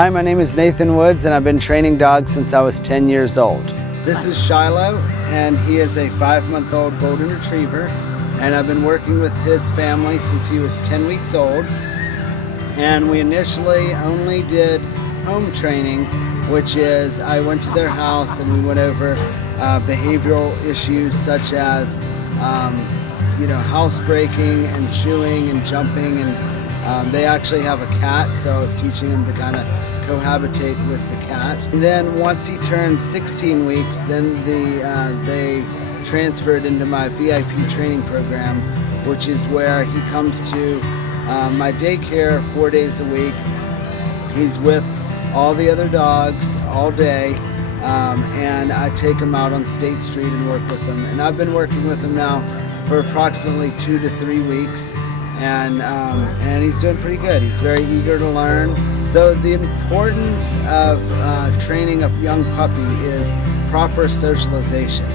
Hi, my name is Nathan Woods, and I've been training dogs since I was 10 years old. This is Shiloh, and he is a 5-month-old golden retriever, and I've been working with his family since he was 10 weeks old. And we initially only did home training, which is I went to their house and we went over behavioral issues such as housebreaking and chewing and jumping, and they actually have a cat, so I was teaching them to kind of cohabitate with the cat. And then once he turned 16 weeks, then they transferred into my VIP training program, which is where he comes to my daycare 4 days a week. He's with all the other dogs all day, and I take him out on State Street and work with him. And I've been working with him now for approximately 2 to 3 weeks, and he's doing pretty good. He's very eager to learn. So the importance of training a young puppy is proper socialization,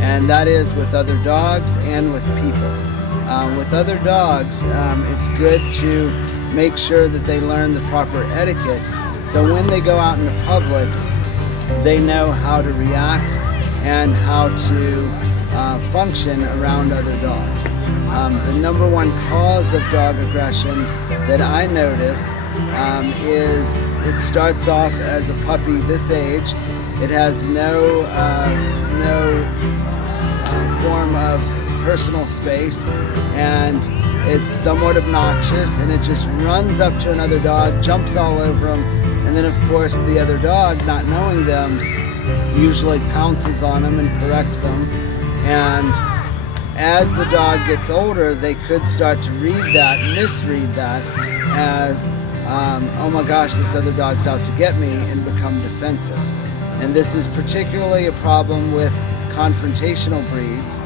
and that is with other dogs and with people. With other dogs, it's good to make sure that they learn the proper etiquette, so when they go out in the public, they know how to react and how to function around other dogs. The number one cause of dog aggression that I notice is it starts off as a puppy this age. It has no form of personal space, and it's somewhat obnoxious, and it just runs up to another dog, jumps all over them, and then of course the other dog, not knowing them, usually pounces on them and corrects them. And as the dog gets older, they could start to misread that as oh my gosh, this other dog's out to get me, and become defensive. And this is particularly a problem with confrontational breeds,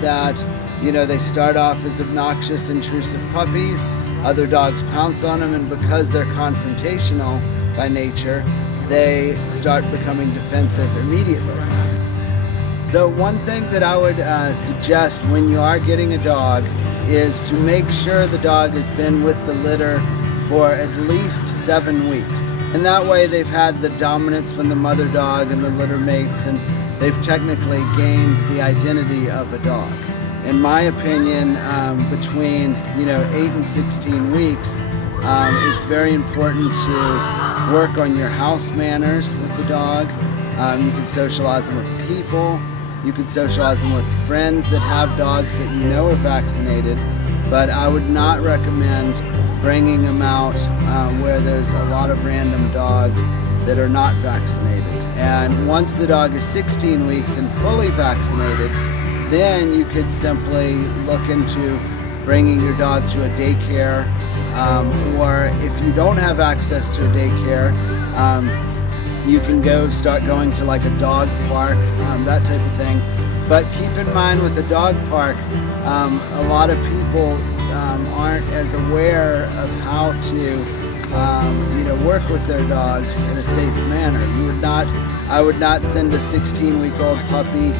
that they start off as obnoxious, intrusive puppies. Other dogs pounce on them, and because they're confrontational by nature, they start becoming defensive immediately. So one thing that I would suggest when you are getting a dog is to make sure the dog has been with the litter for at least 7 weeks. And that way they've had the dominance from the mother dog and the litter mates, and they've technically gained the identity of a dog. In my opinion, between 8 and 16 weeks, it's very important to work on your house manners with the dog. You can socialize them with people. You can socialize them with friends that have dogs that are vaccinated. But I would not recommend bringing them out where there's a lot of random dogs that are not vaccinated. And once the dog is 16 weeks and fully vaccinated, then you could simply look into bringing your dog to a daycare, or if you don't have access to a daycare, you can start going to like a dog park, that type of thing. But keep in mind, with a dog park, a lot of people aren't as aware of how to work with their dogs in a safe manner. I would not send a 16-week-old puppy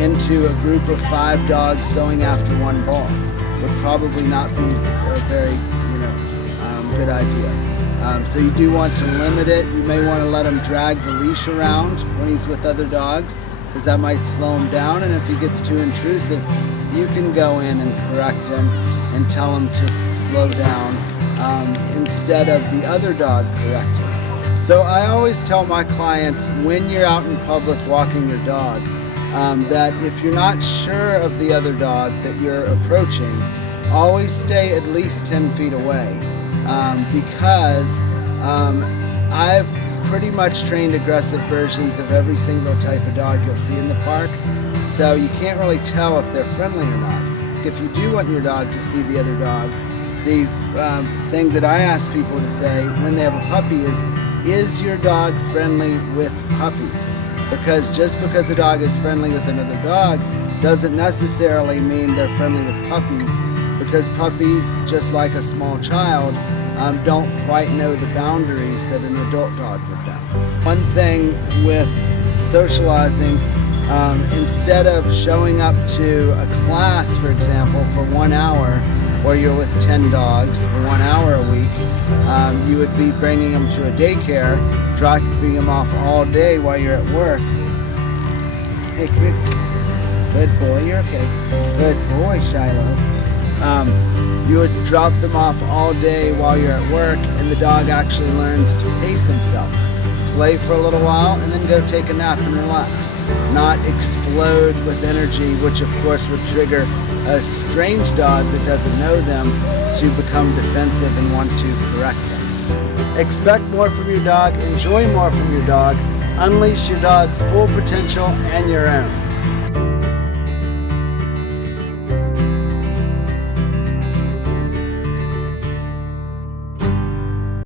into a group of 5 dogs going after one ball. Would probably not be a very good idea. So you do want to limit it. You may want to let him drag the leash around when he's with other dogs, because that might slow him down. And if he gets too intrusive, you can go in and correct him and tell him to slow down, instead of the other dog correcting. So I always tell my clients, when you're out in public walking your dog, that if you're not sure of the other dog that you're approaching, always stay at least 10 feet away, because I've pretty much trained aggressive versions of every single type of dog you'll see in the park, so you can't really tell if they're friendly or not. If you do want your dog to see the other dog, the thing that I ask people to say when they have a puppy is your dog friendly with puppies? Because just because a dog is friendly with another dog doesn't necessarily mean they're friendly with puppies, because puppies, just like a small child, don't quite know the boundaries that an adult dog would know. One thing with socializing, instead of showing up to a class, for example, for 1 hour, or you're with 10 dogs for 1 hour a week, you would be bringing them to a daycare, dropping them off all day while you're at work. Hey, come here. Good boy, you're okay. Good boy, Shiloh. You would drop them off all day while you're at work, and the dog actually learns to pace himself. Play for a little while, and then go take a nap and relax. Not explode with energy, which of course would trigger a strange dog that doesn't know them to become defensive and want to correct them. Expect more from your dog, enjoy more from your dog, unleash your dog's full potential and your own.